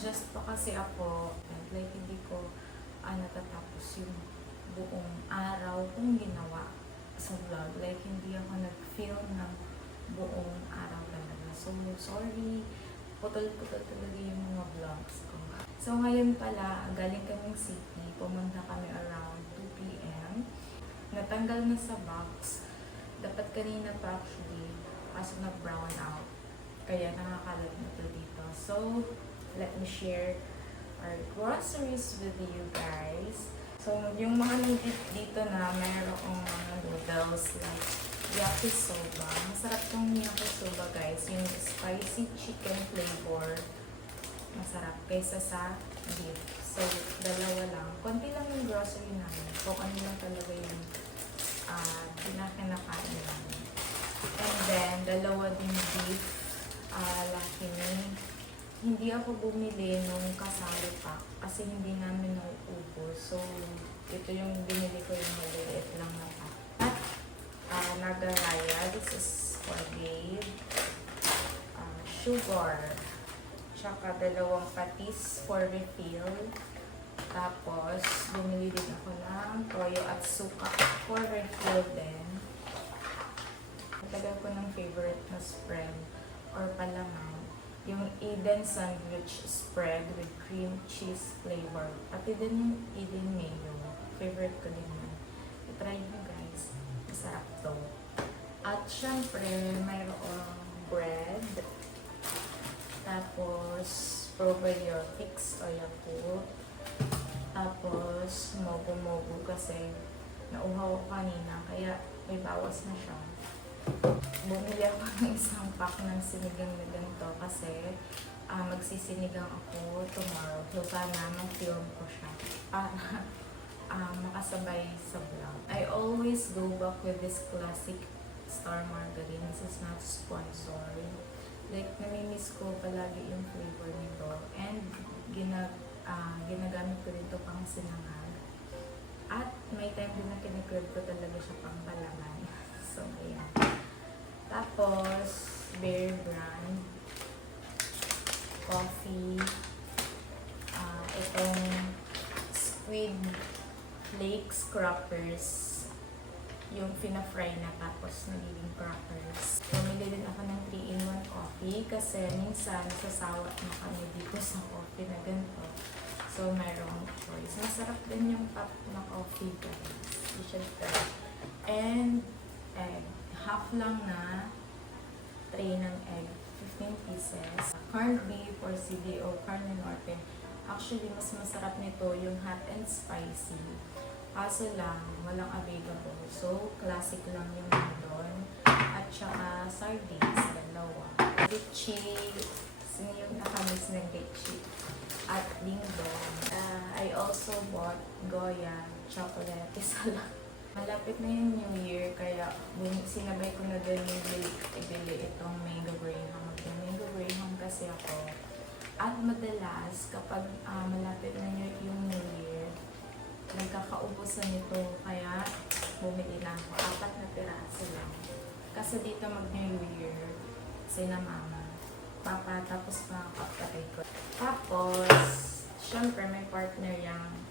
nag-adjust pa kasi ako. Like, hindi ko natatapos yung buong araw kung ginawa sa vlog. Like, hindi ako nag-film ng buong araw talaga. So, sorry. Putol-putol talaga yung mga vlogs ko. So, ngayon pala, galing kaming city. Pumunta kami around 2 p.m. Natanggal na sa box. Dapat kanina pa actually, kaso nag-brown out. Kaya nakakalat na to dito. So, let me share our groceries with you guys. So, yung mga dito na mayroong mga noodles like yakisoba. Masarap tong yakisoba guys. Yung spicy chicken flavor. Masarap kaysa sa beef. So, dalawa lang. Konti lang yung grocery namin. So, ano lang talaga yung pinakinakain namin. And then, dalawa din beef. Laki hindi ako bumili nung kasali pa kasi hindi namin nauubos. So, ito yung binili ko yung maliit lang na pa. At nagaraya, this is for babe. Sugar. Tsaka dalawang patis for refill. Tapos, bumili din ako ng toyo at suka for refill din. Matagal ko ng favorite na spread or palaman. Yung Eden sandwich spread with cream cheese flavor. Pati din yung Eden mayo. Favorite ko din yun. I-try nyo guys. Masarap to. At syempre, mayroong bread. Tapos, probiotics o Yakult. Tapos, mogo-mogo kasi nauhaw ko kanina. Kaya may bawas na siya. Bumili ako ng isang pack ng sinigang na ganito kasi magsisinigang ako tomorrow. So, sana mag-film ko siya para makasabay sa vlog. I always go back with this classic Star Margarine. This is not sponsored. Like, namimiss ko palagi yung flavor nito. And, ginagamit ko dito pang sinangag. At may time din na kinikrib ko talaga siya pang palaman. So, ayan. Tapos, Bear Brand, coffee, itong squid flakes crackers, yung fina-fry na tapos nagiging crackers. Bumili din ako ng 3-in-1 coffee kasi minsan sasawa na kami dito sa coffee na ganito. So, mayroong choice. Masarap din yung pop na coffee guys. You should try. And, egg. Half lang na tray ng egg, 15 pieces. Corned beef or CDO, Carne Norte. Actually, mas masarap nito yung hot and spicy. Kaso lang, walang available. So, classic lang yung nandun. At saka sardines, dalawa. Litchi, sino yung nakamis ng litchi? At ding dong. I also bought Goya chocolate. Isa lang. Malapit na yung New Year, kaya sinabay ko na din yung ibili itong Mango Graham. Mango Graham kasi ako. At madalas, kapag malapit na yung New Year, nagkakaubusan nito, kaya bumili lang ako. 4 na piraso lang. Kasi dito mag-New Year, sina mama, papa, tapos mga kapatid ko. Tapos, syempre may partner yung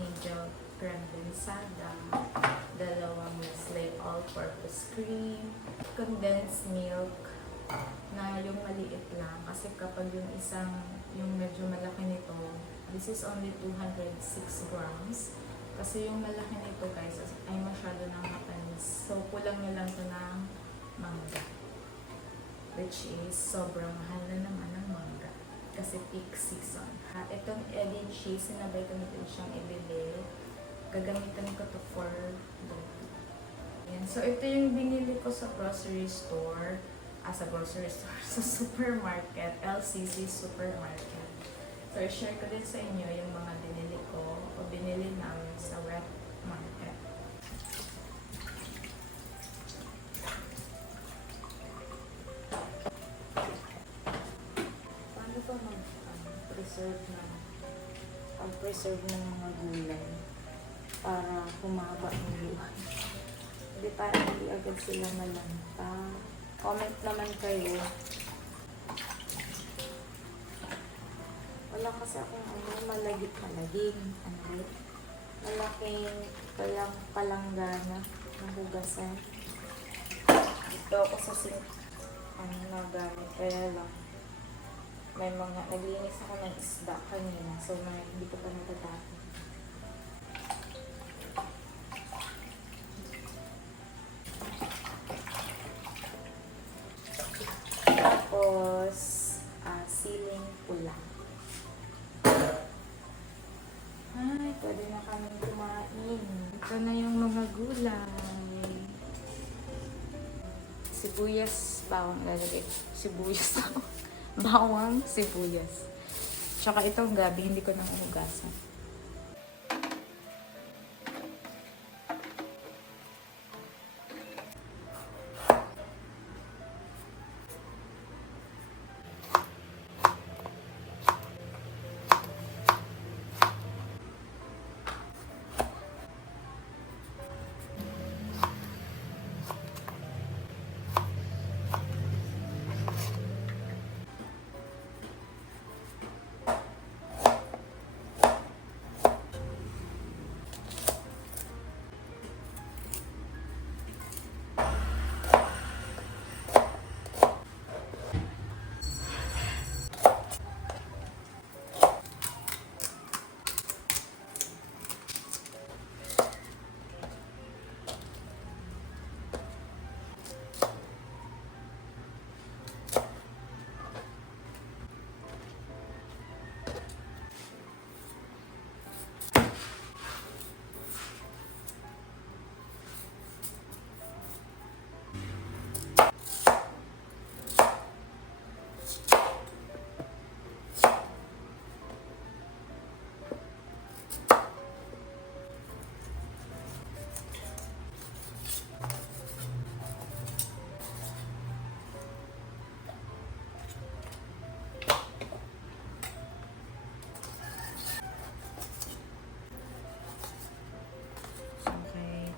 Angel Condensada, dalawang Nestle all-purpose cream, condensed milk na yung maliit lang kasi kapag yung medyo malaki nito, this is only 206 grams kasi yung malaki nito guys ay masyado nang matamis, so kulang nyo lang ito ng mangga, which is sobrang mahal na naman ng mangga kasi peak season. Itong Eddie cheese, sinabay ko na din siyang ibili. Gagamitan ko to for dough. So, ito yung binili ko sa grocery store. Sa supermarket. LCC supermarket. So, i-share ko din sa inyo yung mga binili ko o binili namin sa wet market. Paano ba mag-preserve ng mga gulay para humaba ang buhay? Hindi, para hindi agad sila malanta. Comment naman kayo. wala kasi akong malagip-malagim. Ano rin? Malaking palanggana na hugasan. Dito ako sa sink. Nagamit. Kaya lang. May mga, naglinis ako ng isda kanina. So, hindi ko pa natatapon. Tapos, siling pula. Ay, pwede na kami kumain. Ito na yung mga gulay. Sibuyas, bawang lalagay. Sibuyas ako. Bawang, sibuyas. Tsaka itong gabi, hindi ko nang uhugasan.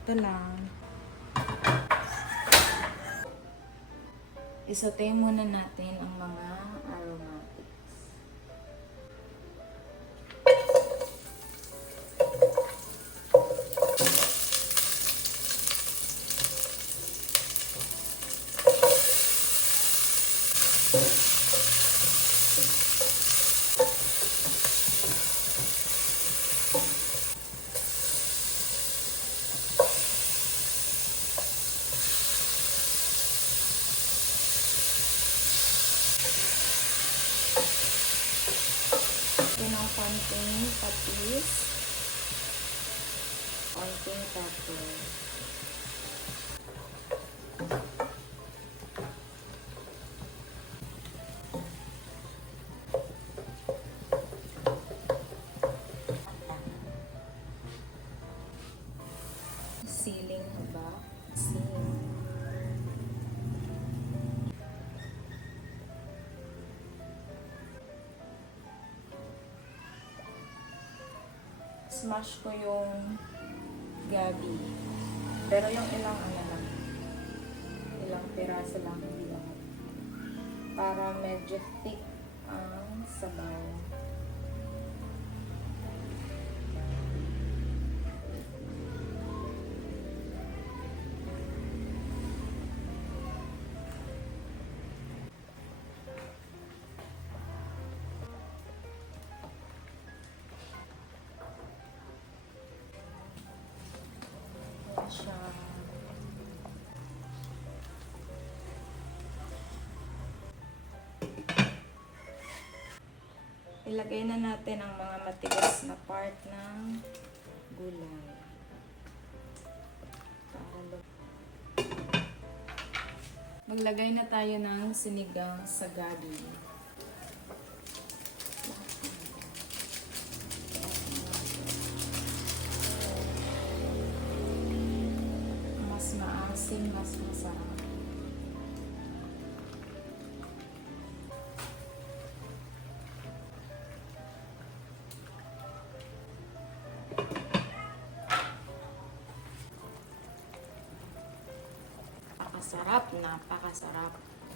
Ito lang. Isaute muna natin ang mga aromatics. Konting patis, konting pepper. Siling ba? Siling. Smash ko yung gabi. Pero yung ilang ilang piraso lang, hindi ako. Para medyo thick ang sabaw. Siya. Ilagay na natin ang mga matigas na part ng gulay. Maglagay na tayo ng sinigang sa gabi. Maasim, mas masarap. Napakasarap.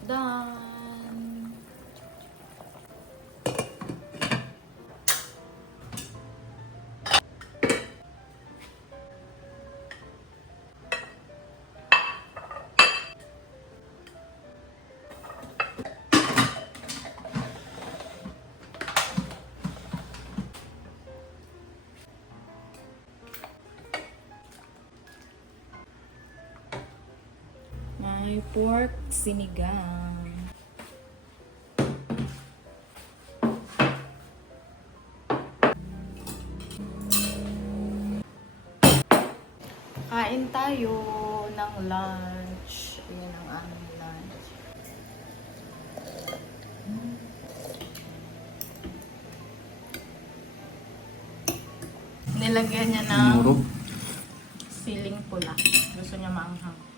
Done! pork sinigang. Kain tayo ng lunch. Ayan ang aming lunch. Nilagyan niya ng Murog. siling pula. Gusto niya maanghang.